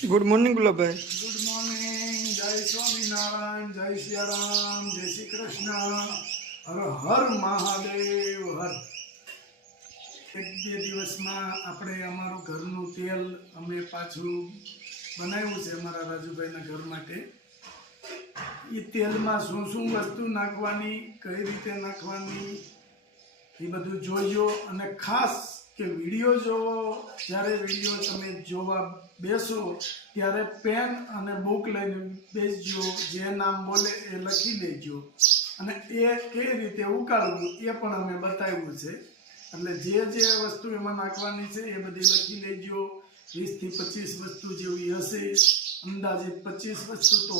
Good morning Gulabbhai. Good morning. જય સ્વામિનારાયણ, જય સિયારામ, જય શ્રી કૃષ્ણ, હર હર મહાદેવ હર. એક બે દિવસમાં આપણે અમારું ઘરનું તેલ અમે પાછું બનાવ્યું છે અમારા રાજુભાઈના ઘર માટે. એ તેલમાં શું શું વસ્તુ નાખવાની, કઈ રીતે નાખવાની એ બધું જોઈજો. અને ખાસ કે વિડીયો જોવો, જ્યારે વિડીયો તમે જોવા બેસો ત્યારે પેન અને બુક લઈને બેસજો. જે નામ બોલે એ લખી લેજો અને એ કઈ રીતે ઉકાળવું એ પણ અમે બતાવ્યું છે. એટલે જે વસ્તુ એમાં નાખવાની છે એ બધી લખી લેજો. 20 થી 25 વસ્તુ જેવી હશે, અંદાજે 25 વસ્તુ તો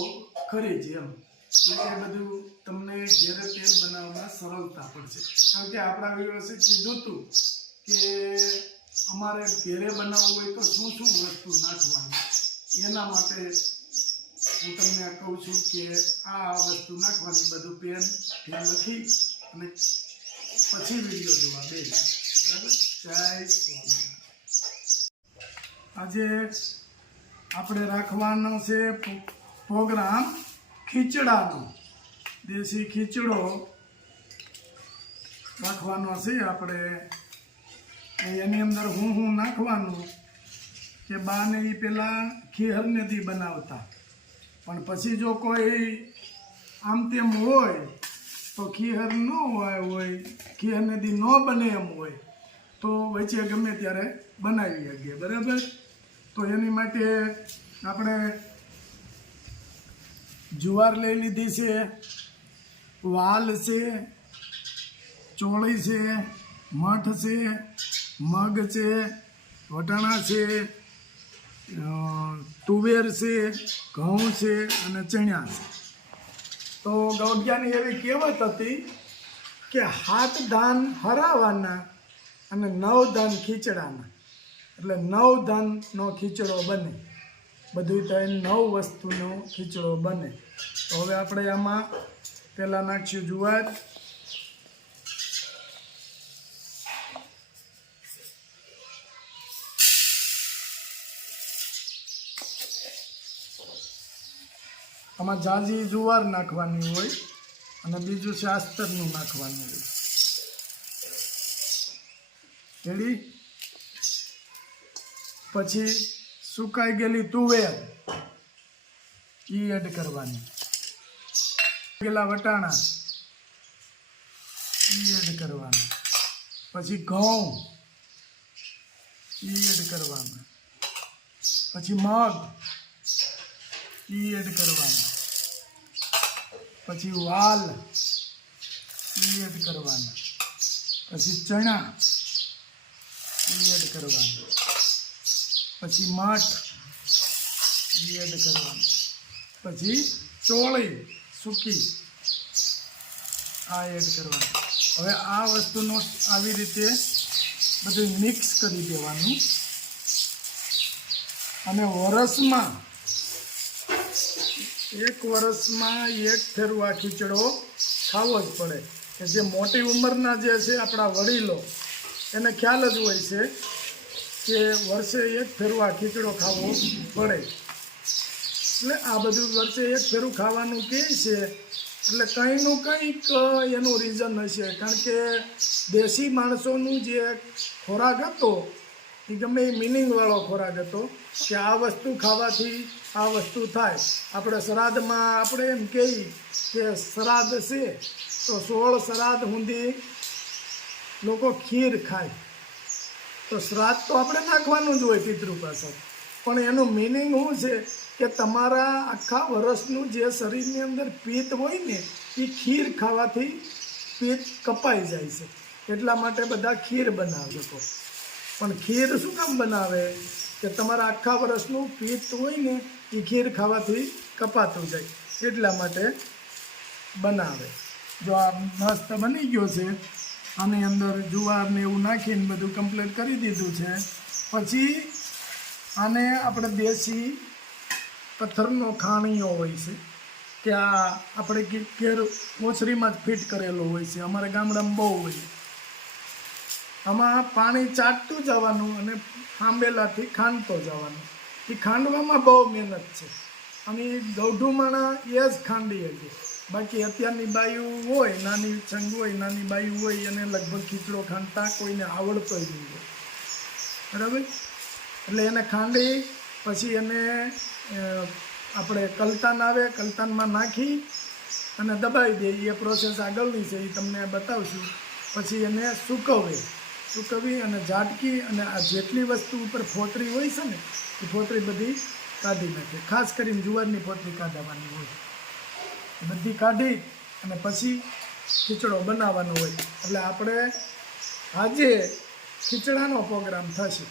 ખરી જ એમ. એટલે એ બધું તમને ઘેરે તેલ બનાવવામાં સરળતા પડશે. કારણ કે આપણા વ્યવસે કીધું હતું કે અમારે ઘેરે બનાવવું હોય તો શું શું વસ્તુ નાખવાની. એના માટે હું તમને કહું છું કે આ વસ્તુ નાખવાની, બધું પેનથી લખી અને પછી વિડીયો જોવા બેસો. બરાબર? જય સ્વામિનારાયણ. આજે આપણે રાખવાનો છે પ્રોગ્રામ ખીચડાનો. દેશી ખીચડો રાખવાનો છે આપણે. એની અંદર હું નાખવાનું કે બાને એ પેલા ખીહર નથી બનાવતા, પણ પછી જો કોઈ આમ તેમ હોય તો ખીહર ન હોય, ખીહર નદી ન બને એમ હોય તો વચ્ચે ગમે ત્યારે બનાવી શકીએ. બરાબર? તો એની માટે આપણે જુવાર લઈ લીધી છે, વાલ છે, ચોળી છે, મઠ છે, મગ છે, વટાણા છે, તુવેર છે, ઘઉં છે અને ચણા છે. તો ગૌડિયાની એવી કહેવત હતી કે 7 ધાન હરાવાના અને 9 ધાન ખીચડાના. એટલે 9 ધાનનો ખીચડો બને. બધું થાય 9 વસ્તુનો ખીચડો બને. તો હવે આપણે આમાં પહેલાં નાખીશું જુવાર, આમાં જાજી જુવાર નાખવાની હોય અને બીજું છે આસ્તરનું નાખવાનું હોય. રેડી? પછી સુકાઈ ગયેલી તુવેર એ એડ કરવાની, ગયેલા વટાણા એ એડ કરવાના, પછી ઘઉં એ એડ કરવાના, પછી મગ એ એડ કરવાના, પછી વાલ એ એડ કરવાના, પછી ચણા એ એડ કરવાના, પછી મઠ એ એડ કરવાનું, પછી ચોળી સૂકી આ એડ કરવાનું. હવે આ વસ્તુનો આવી રીતે બધું મિક્સ કરી દેવાનું. અને વર્ષમાં એક ફેરું આ ખીચડો ખાવો જ પડે. કે જે મોટી ઉંમરના જે છે આપણા વડીલો, એને ખ્યાલ જ હોય છે કે વર્ષે એક ફેરું આ ખીચડો ખાવો પડે. એટલે આ બધું વર્ષે એક ફેરું ખાવાનું કહે છે એટલે કંઈનું કંઈક એનું રીઝન હશે. કારણ કે દેશી માણસોનું જે ખોરાક હતો એ ગમે એ મિનિંગવાળો ખોરાક હતો કે આ વસ્તુ ખાવાથી આ વસ્તુ થાય. આપણે શ્રાદ્ધમાં આપણે એમ કહીએ કે શ્રાદ્ધ છે તો 16 શ્રાદ્ધ સુધી લોકો ખીર ખાય. તો શ્રાદ્ધ તો આપણે નાખવાનું જ હોય પિતૃ પાસે, પણ એનું મિનિંગ શું છે કે તમારા આખા વર્ષનું જે શરીરની અંદર પિત્ત હોય ને એ ખીર ખાવાથી પિત્ત કપાઈ જાય છે. એટલા માટે બધા ખીર બનાવે શકો. પણ ખીર શું કામ બનાવે કે તમારા આખા વર્ષનું પિત્ત હોય ને એ ખીર ખાવાથી કપાતું જાય, એટલા માટે બનાવે. જો આ મસ્ત બની ગયો છે, આની અંદર જુવાર ને એવું નાખીને બધું કમ્પ્લીટ કરી દીધું છે. પછી આને આપણે દેશી પથ્થરનો ખાણીઓ હોય છે કે આ આપણે ઘેર ઓછરીમાં જ ફિટ કરેલો હોય છે. અમારા ગામડામાં બહુ હોય. આમાં પાણી ચાટતું જવાનું અને આંબેલાથી ખાંડતો જવાનું. એ ખાંડવામાં બહુ મહેનત છે. અને ગૌઢું માણા એ જ ખાંડી હતી. બાકી અત્યારની બાયું હોય, નાની છંગ હોય, નાની બાયું હોય, એને લગભગ ખીચડો ખાંડતા કોઈને આવડતો જ નહીં હોય. બરાબર? એટલે એને ખાંડી પછી એને આપણે કલતાન આવે, કલતાનમાં નાખી અને દબાવી દે. એ પ્રોસેસ આગળની છે, એ તમને બતાવશું. પછી એને સૂકવી અને ઝાટકી અને આ જેટલી વસ્તુ ઉપર ફોતરી હોય છે ને એ ફોતરી બધી કાઢી નાખે. ખાસ કરીને જુવારની ફોતરી કાઢવાની હોય, બધી કાઢી અને પછી ખીચડો બનાવવાનો હોય. એટલે આપણે આજે ખીચડાનો પ્રોગ્રામ થશે,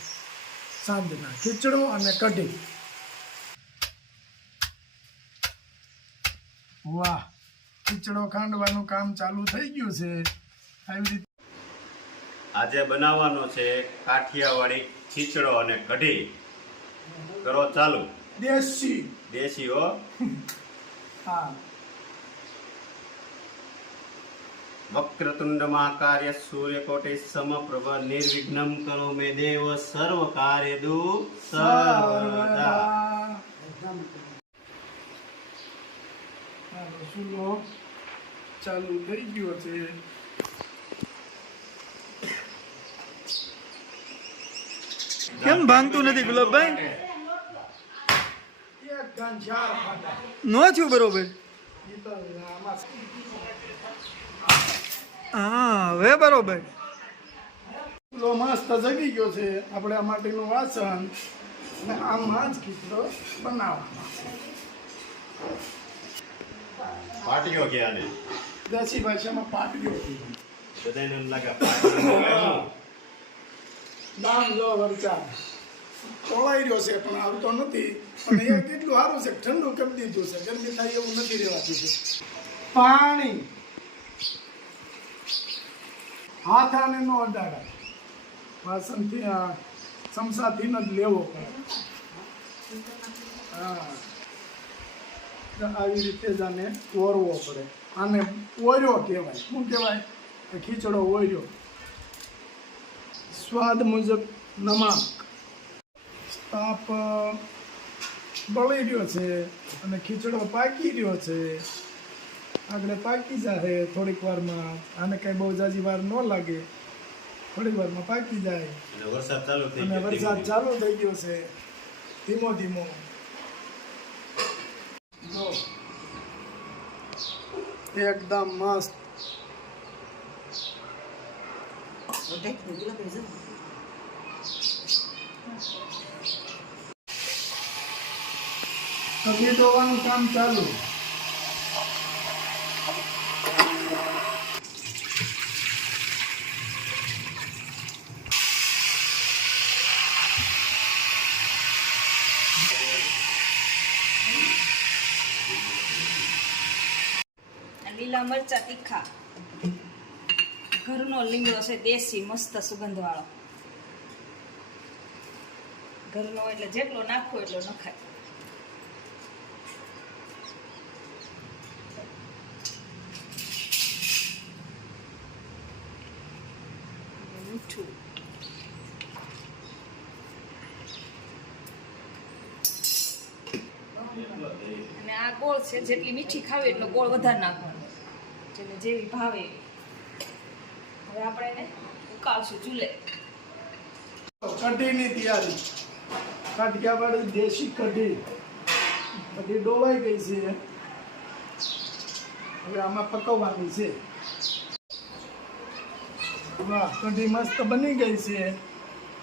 સાંજના ખીચડો અને કઢી. વાહ, ખીચડો ખાંડવાનું કામ ચાલુ થઈ ગયું છે. આવી રીતે આજે બનાવવાનો છે કાઠિયાવાડી ખીચડો અને કઢી. કરો ચાલુ. દેશી હો. હા. વક્રતુંડ મહાકાર્ય સૂર્યકોટિ સમપ્રભ નિર્વિઘ્નમ કરો મે દેવ સર્વ કાર્યદુ સર્વદા. રસુલો ચાલુ થઈ ગયો છે. કેમ ભાંગતું નથી ગુલાબભાઈ? એક ગાન ચાર ફાટા. નો થયું બરોબર. ઈ તો આમાં હા, હવે બરોબર. લો મસ્ત જગી ગયો છે. આપણે આ માટીનું વાસણ અને આમાં જ ખીચડો બનાવવાનો. પાટીઓ ગયા ને દેશી ભાષામાં પાટજો. બધાને એમ લાગે પાટીઓ. દામ લો વરચા તોળાઈ રહ્યો છે પણ આવતો નથી. અને એ કેટલું સારું છે, ઠંડુ કરી દીધું છે. ગરમી થાય એવું નથી રહેવા દીધું. પાણી હાથ આને નો અડાડા, વાસણથી ચમચાથી જ લેવો પડે. હા, આવી રીતે જ આને ઓરવો પડે. આને ઓર્યો કહેવાય. શું કહેવાય? ખીચડો ઓર્યો. સ્વાદ મુજબ નમક. તાપ બળી રહ્યો છે અને ખીચડો પાકી રહ્યો છે. આગળ પાકી જાય થોડીક વારમાં. આને કઈ બહુ જાજી વાર ન લાગે, થોડીક વારમાં પાકી જાય. અને વરસાદ ચાલુ થઈ અને ગયો. વરસાદ ચાલુ થઈ ગયો છે ધીમો ધીમો. જો એકદમ મસ્ત. કઢી ધોવાનું કામ ચાલુ. લીલા મરચા તીખા, ઘરનો લીમડો છે, દેશી મસ્ત સુગંધ વાળો. ઘરનો એટલે જેટલો નાખવો એટલો નખાય. મીઠું, અને આ ગોળ છે, જેટલી મીઠી ખાવી એટલો ગોળ વધારે નાખવાનો, જેને જેવી ભાવે. હવે આપણે એને ઉકાળશું ચૂલે. કઢીની તૈયારી. કાઠિયાવાડી દેશી કઢી. કઢી ડોવાઈ ગઈ છે. હવે આમાં પકવવાની છે. વાહ, કઢી મસ્ત બની ગઈ છે.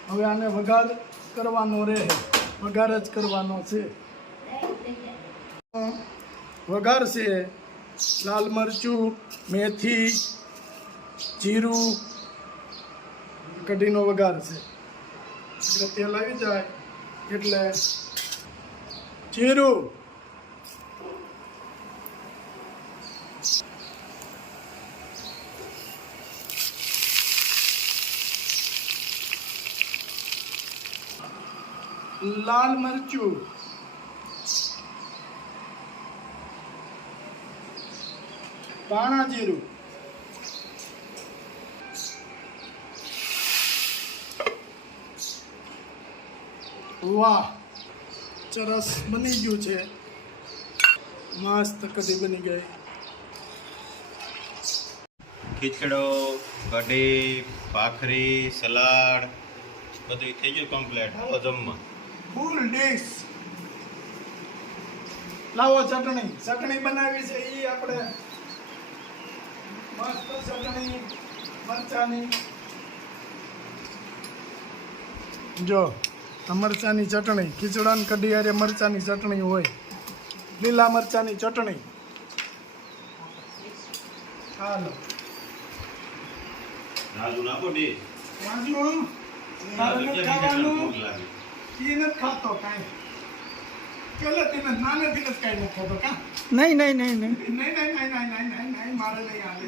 હવે આને વઘાર કરવાનો રહે. વઘાર જ કરવાનો છે. વઘાર છે લાલ મરચું, મેથી, જીરું. કઢીનો વઘાર છે. એટલે તેલ આવી જાય એટલે જીરું, લાલ મરચું, ધાણા જીરું, વાહ સરસ બની ગયું છે. મસ્ત કઢી બની ગઈ. ખીચડો, કઢી, ભાખરી, સલાડ બધું થઈ ગયું કમ્પ્લીટ. હાલો જમવા. ફૂલ ડીશ. લાવો ચટણી બનાવી છે એ આપણે મસ્ત ચટણી મરચાની. જો આ મરચાની ચટણી, ખીચડા ને કઢી હારે મરચાની ચટણી હોય, લીલા મરચાની ચટણી. હાલો રાજુ નાખો ડી. રાજુ તારે રાજુ નથી કેમ ખાવાનું? ભૂખ લાગી? ઈ નથી ખાતો કાંઈ. પહેલેથી નથી, નાનેથી નથી કાંઈ નથી ખાતો કાં? નહીં નહીં નહીં નહીં નહીં, મારે નહીં આવે.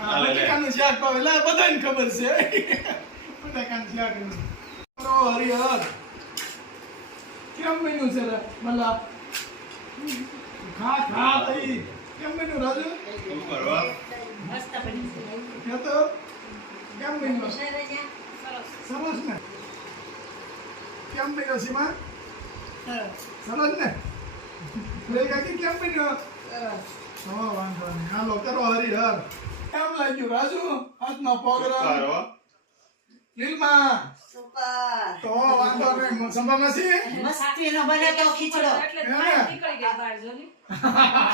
હાલે લે. બટાકાનું શાક ભાવે. લે, બધાને ખબર છે બટાકાનું શાક. હરિહર કેમ બન્યું છે રે મલા? ખા તઈ. કેમ બન્યું રાજુ? શું કરવા? કે તો કેમ બન્યું? સરસ ને? કેમ બન્યો સીમા? સરસ ને? લે કાકી કેમ બન્યો? વાંધો નહીં. હાલો કરો હરિહર. કેમ લાગ્યું રાજુ? હાથનો પ્રોગ્રામ કરવા? લીલમાં તો વાંધો નહીં. સંભામાસી મસ્તીનો બને તો ખીચડો. એટલે બહાર નીકળી ગઈ બહાર જો ને.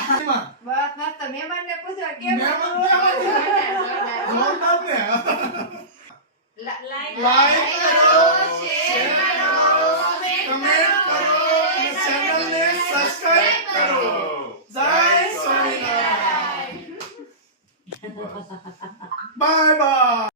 સીમા બસ મસ્ત મહેમાનને પૂછો કેમ મહેમાન જોરદાર ને. લાઈક લાઈક કરો, શેર કરો, કમેન્ટ કરો અને ચેનલને સબસ્ક્રાઇબ કરો. જય સ્વામિનારાયણ. Bye bye.